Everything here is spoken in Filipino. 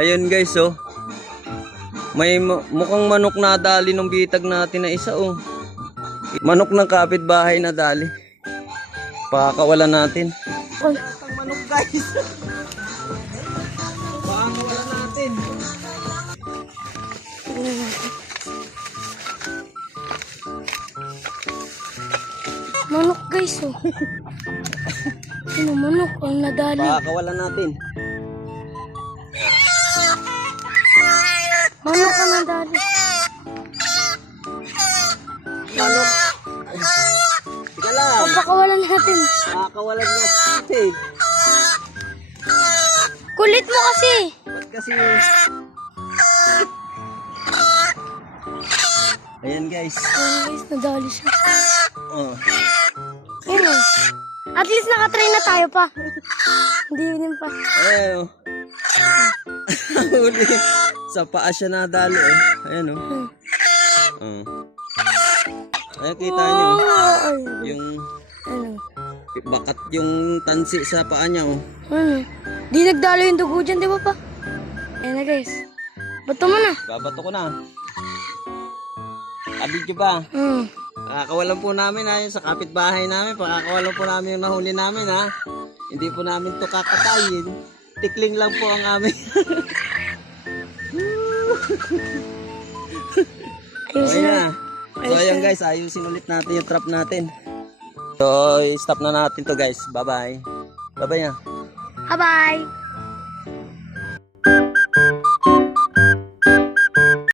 Ayun guys, oh. May mukhang manok na dali ng bitag natin na isa, oh. Manok ng kapitbahay na dali. Pakakawalan natin. Ay, Ang manok guys. Pakakawalan natin. manok guys, oh. Ano manok ang nadali? Pakakawalan natin. Manok ang nadali. Manok. Teka lang. Pagkakawalan natin. Pakakawalan natin. Kulit mo kasi. Ba't kasi... Ayan guys. Ayan guys, nadali siya. Oh. Ayun, oh. At least nakatry na tayo pa. Hindi din pa. Ayan, oh. Huli. Sa paa siya nadali, oh. Ayan, oh. Oh. Ayan, kita niyo. Ay, Yung ano? bakat yung tansi sa paa niya, oh. Ano? Di nagdalo yung dugo dyan, di ba pa? Ayan na guys. Bato mo na. Babato ko na. Abidyo ba? Pakakawalan po namin ha, yung sa kapitbahay namin. Pakakawalan po namin yung nahuli namin ha. Hindi po namin to kakatayin. Tikling lang po ang amin. Ayusin na. So ayan guys, ayusin ulit natin yung trap natin. So stop na natin to guys. Bye bye. Bye bye na. Bye-bye.